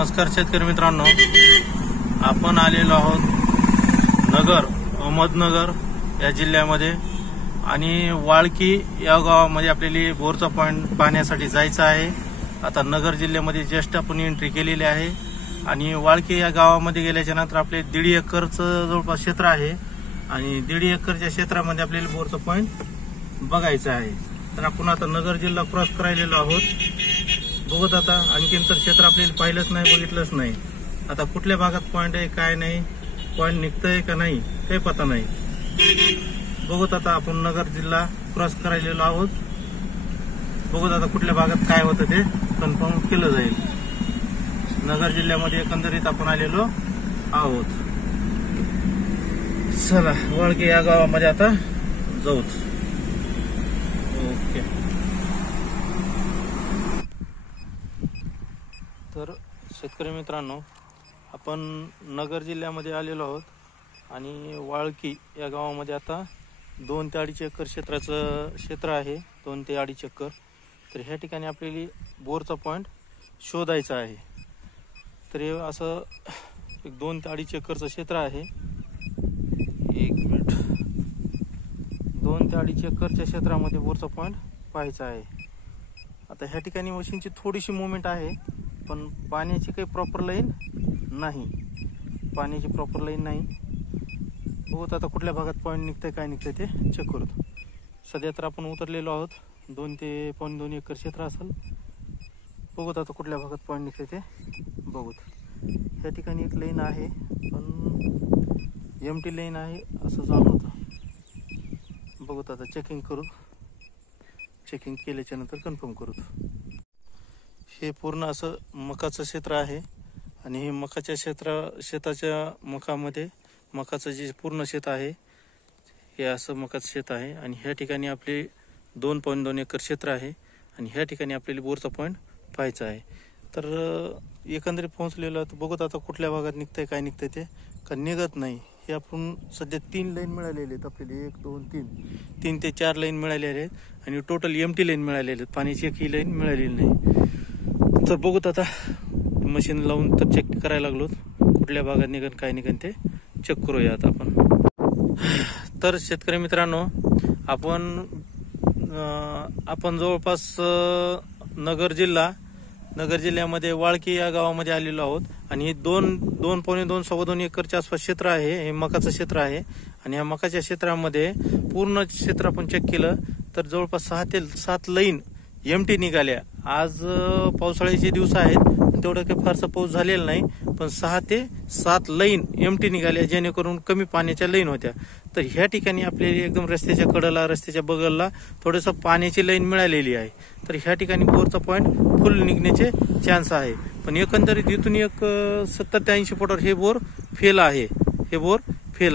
नमस्कार शेतकरी मित्रांनो, आपण आलेलो आहोत नगर अहमदनगर या जिल्ह्यामध्ये आणि वाळकी या गावामध्ये आपल्याला बोरचा पॉइंट पाहण्यासाठी जायचं आहे। आता नगर जिल्ह्यामध्ये जस्ट आपण एंट्री केलेली आहे आणि वाळकी या गावामध्ये गेल्याच्या नंतर आपले 1.5 एकरचं जवळपास क्षेत्र आहे आणि 1.5 एकरच्या क्षेत्रामध्ये आपल्याला बोरचा पॉइंट बघायचा आहे। तर आपण आता नगर जिल्हा क्रॉस करायलेलो आहोत। बघत आता आणखीन तर क्षेत्र आपल्याला पाहिलंच नाही, बघितलंच नाही। आता कुठल्या भागात पॉइंट आहे काय नाही, पॉइंट निघतंय का नाही काही पता नाही। बघत आता आपण नगर जिल्हा क्रॉस करायलेलो आहोत। बघत आता कुठल्या भागात काय होतं ते कन्फर्म केलं जाईल। नगर जिल्ह्यामध्ये एकंदरीत आपण आलेलो आहोत। चला वाळकी या गावामध्ये आता जाऊच। ओके, तर शेतकरी मित्रांनो, आपण नगर जिल्ह्यामध्ये आलेलो आहोत आणि वाळकी या गावामध्ये आता 2 ते 2.5 एकर क्षेत्र आहे। 2 ते 2.5 एकर। तर ह्या ठिकाणी आपल्याला बोरचा पॉइंट शोधायचा आहे। तर हे असं 2 ते 2.5 एकरचं क्षेत्र आहे। 1 मिनिट, 2 ते 2.5 एकरच्या क्षेत्रामध्ये बोरचा पॉइंट पाहायचा आहे। आता ह्या ठिकाणी मशीनची थोडीशी मूवमेंट आहे, पण पाण्याची काही प्रॉपर लाईन नाही। पाण्याची प्रॉपर लाईन नाही। बघूत आता कुठल्या भागात पॉइंट निघतंय काय निघतंय ते चेक करू। सध्या तर आपण उतरलेलो आहोत। 2 ते 2.5 एकर क्षेत्र असेल। बघूत आता कुठल्या भागात पॉइंट निघतंय ते बघूत। ह्या ठिकाणी एक लाईन आहे, पण एमटी लाईन आहे असं जाणवतं। बघूत आता चेकिंग करू। चेकिंग केल्याच्या नंतर कन्फर्म करू। हे पूर्ण असं मकाचं क्षेत्र आहे आणि हे मकाच्या शेताच्या मकामध्ये मकाचं जे पूर्ण शेत आहे हे असं मकाचं शेत आहे आणि ह्या ठिकाणी आपले 2.2 एकर क्षेत्र आहे आणि ह्या ठिकाणी आपल्याला बोरचा पॉइंट पाहायचा आहे। तर एकंदरीत पोहोचलेलो तर बघत आता कुठल्या भागात निघतंय काय निघतंय ते का निघत नाही। हे आपण सध्या 3 लाईन मिळालेले आहेत आपल्याला, 1 2 3 ते 4 लाईन मिळालेले आहेत आणि टोटल एमटी लाईन मिळालेले आहेत। पाण्याची एकही लाईन मिळालेली नाही। तर बघूत आता मशीन लावून तर चेक करायला लागलो, कुठल्या भागात निघन काय निघन ते चेक करूया आता आपण। तर शेतकरी मित्रांनो, आपण जवळपास नगर जिल्ह्यामध्ये वाळकी या गावामध्ये आलेलो आहोत आणि हे 2.2 एकरच्या आसपास क्षेत्र आहे। हे मकाचं क्षेत्र आहे आणि ह्या मकाच्या क्षेत्रामध्ये पूर्ण क्षेत्र आपण चेक केलं तर जवळपास 6 ते 7 लाईन एमटी निघाल्या। आज पावसाळ्याचे दिवस आहेत, तेवढं काही फारसा पाऊस झालेला नाही, पण 6 ते 7 लाईन एमटी निघाल्या, जेणेकरून कमी पाण्याच्या लाईन होत्या। तर ह्या ठिकाणी आपल्याला एकदम रस्त्याच्या कडेला रस्त्याच्या बगलला थोडंसं पाण्याची लाईन मिळालेली आहे। तर ह्या ठिकाणी बोरचा पॉइंट फुल निघण्याचे चान्स आहे, पण एकंदरीत इथून एक 70 ते 80 फुटावर हे बोर फेल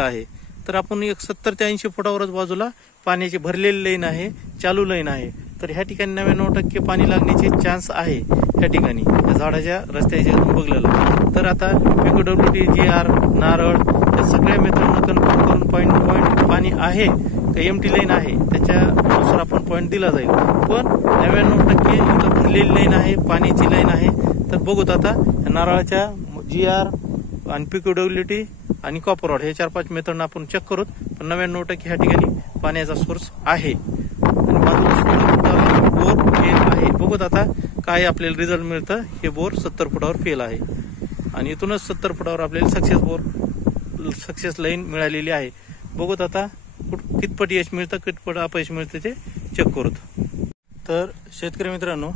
आहे। तर आपण एक 70 ते 80 फुटावरच बाजूला पाण्याची भरलेली लाईन आहे, चालू लाईन आहे। तर ह्या ठिकाणी 99% पाणी लागण्याचे चान्स आहे ह्या ठिकाणी या झाडाच्या रस्त्याच्या बगलेला। तर आता PWD, GR, नारळ या सगळ्या मित्रांना कन्फर्म करून पॉइंट पाणी आहे का एमटी लाईन आहे त्याच्यानुसार आपण पॉइंट दिला जाईल। पण 99% इथं भरलेली लाईन आहे, पाण्याची लाईन आहे। तर बघूत आता नारळाच्या GR आणि PWD आणि कॉपर रॉड हे 4-5 मेथड आपण चेक करूत, पण 99% ह्या ठिकाणी पाण्याचा सोर्स आहे आणि बाजूला बोर फेल आहे। बघूत आता काय आपल्याला रिझल्ट मिळतं। हे बोर 70 फुटावर फेल आहे आणि इथूनच 70 फुटावर आपल्याला सक्सेस लाईन मिळालेली आहे। बघूत आता कितपट यश मिळतं कितपट अपयश मिळतं ते चेक करूत। तर शेतकरी मित्रांनो,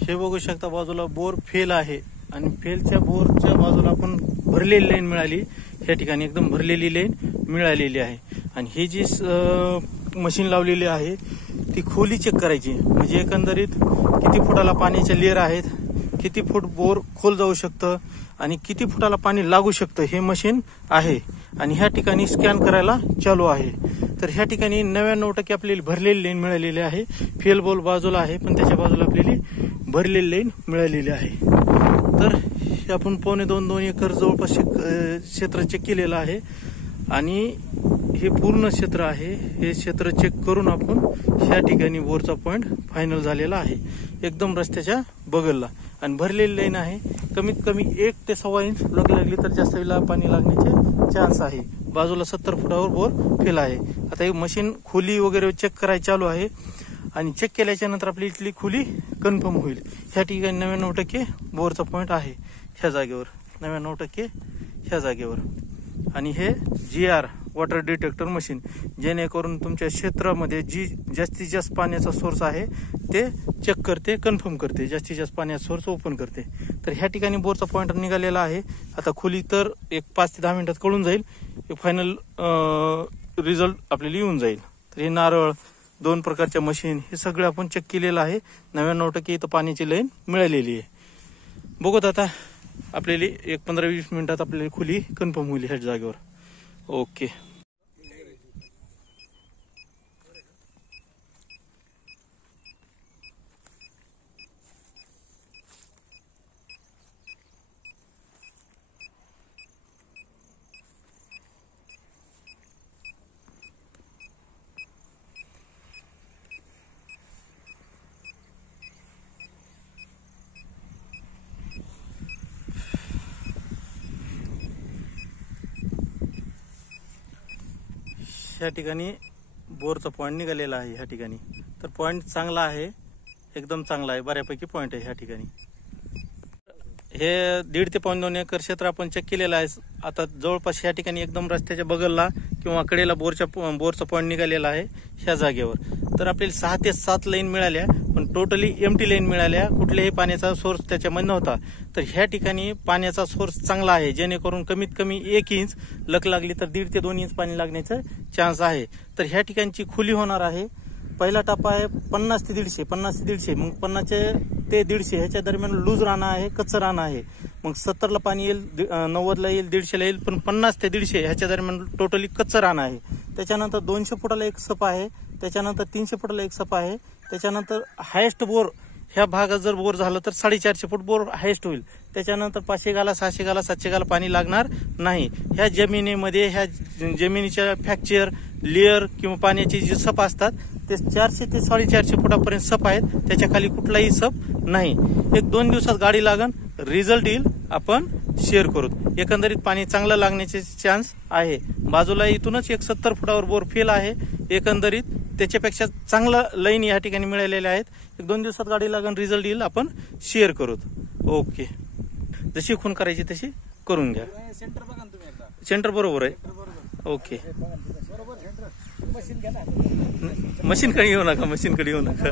हे बघू शकता बाजूला बोर फेल आहे आणि फेलच्या बोरच्या बाजूला आपण भरलेली लाईन मिळाली। ह्या ठिकाणी एकदम भरलेली लाईन मिळालेली आहे आणि ही जी मशीन लावलेली आहे ती खोली चेक करायची, म्हणजे एकंदरीत किती फुटाला पाण्याचे लेअर आहेत, किती फूट बोर खोल जाऊ शकतं आणि किती फुटाला पाणी लागू शकतं हे मशीन आहे आणि ह्या ठिकाणी स्कॅन करायला चालू आहे। तर ह्या ठिकाणी 99% आपल्याला भरलेली लाईन मिळालेली आहे। फेल बोल बाजूला आहे, पण त्याच्या बाजूला आपल्याला भरलेली लाईन मिळालेली आहे। तर हे आपण 2.2 एकर जवळपास क्षेत्र चेक केलेलं आहे आणि हे पूर्ण क्षेत्र आहे। हे क्षेत्र चेक करून आपण ह्या ठिकाणी बोरचा पॉइंट फायनल झालेला आहे, एकदम रस्त्याच्या बगलला आणि भरलेली लाईन आहे. कमीत कमी 1 ते 1.25 इंच लागली तर जास्त वेळेला पाणी लागण्याचे चान्स आहे. बाजूला 70 फुटावर बोर फेल आहे. आता हे मशीन खोली वगैरे चेक करायची चालू आहे आणि चेक केल्याच्या नंतर आपली इथली खोली कन्फर्म होईल. ह्या ठिकाणी 99% बोरचा पॉईंट आहे ह्या जागेवर, 99% ह्या जागेवर. आणि हे GR वॉटर डिटेक्टर मशीन जेणेकरून तुमच्या क्षेत्रामध्ये जास्तीत जास्त पाण्याचा सोर्स आहे ते चेक करते, कन्फर्म करते, जास्तीत जास्त पाण्याचा सोर्स ओपन करते. तर ह्या ठिकाणी बोरचा पॉईंट निघालेला आहे. आता खोली तर एक 5 ते 10 मिनिटात कळून जाईल. फायनल रिझल्ट आपल्याला येऊन जाईल. तर हे नारळ, 2 प्रकारच्या मशीन हे सगळं आपण चेक केलेलं आहे. 99% इथं पाण्याची लाईन मिळालेली आहे. बघूत आता आपल्याला एक 15-20 मिनिटात आपल्याला खोली कन्फर्म होईल ह्या जागेवर. ओके. ह्या ठिकाणी बोरचा पॉईंट निघालेला आहे. ह्या ठिकाणी तर पॉईंट चांगला आहे, एकदम चांगला आहे, बऱ्यापैकी पॉईंट आहे ह्या ठिकाणी. हे 1.5 ते 2 एकर क्षेत्र आपण चेक केलेलं आहे. आता जवळपास ह्या ठिकाणी एकदम रस्त्याच्या बगलला किंवा कडेला बोरचा पॉईंट निघालेला आहे ह्या जागेवर. तर आपल्याला 6 ते 7 लाईन मिळाल्या, पण टोटली एम्प्टी लाईन मिळाल्या. कुठल्याही पाण्याचा सोर्स त्याच्यामध्ये नव्हता. तर ह्या ठिकाणी पाण्याचा सोर्स चांगला आहे, जेणेकरून कमीत कमी 1 इंच लक लागली तर 1.5 ते 2 इंच पाणी लागण्याचा चान्स आहे. तर ह्या ठिकाणची खुली होणार आहे. पहिला टप्पा आहे 50 ते 150, मग 50 ते 150 ह्याच्या दरम्यान लूज राहणं आहे, कच्चं राहणं आहे. मग 70ला पाणी येईल, 90ला येईल, 150ला येईल, पण 50 ते 150 ह्याच्या दरम्यान टोटली कच्चं राहणं आहे. त्याच्यानंतर 200 फुटाला एक सप आहे, त्याच्यानंतर 300 फुटाला एक सप आहे. त्याच्यानंतर हायेस्ट बोर ह्या भागात जर बोर झालं तर 450 फूट बोर हायेस्ट होईल. त्याच्यानंतर 500 गाला, 600 गाला, 700 गाला पाणी लागणार नाही. ह्या जमिनीमध्ये ह्या जमिनीच्या फ्रॅक्चर, लेअर किंवा पाण्याचे जे सप असतात ते 400 ते 450 फुटापर्यंत सप आहेत. त्याच्या खाली कुठलाही सप नाही. 1-2 दिवसात गाडी लागन, रिझल्ट येईल, आपण शेअर करू. एकंदरीत पाणी चांगलं लागण्याचे चान्स आहे. बाजूला इथूनच एक 70 फुटावर बोर फेल आहे. एकंदरीत त्याच्यापेक्षा चांगलं लाईन या ठिकाणी मिळालेल्या आहेत. 1-2 दिवसात गाडी लागन, रिझल्ट येईल, आपण शेअर करू. ओके. जशी खून करायची तशी करून घ्या. सेंटर बरोबर आहे. ओके. मशीनकडे येऊ नका.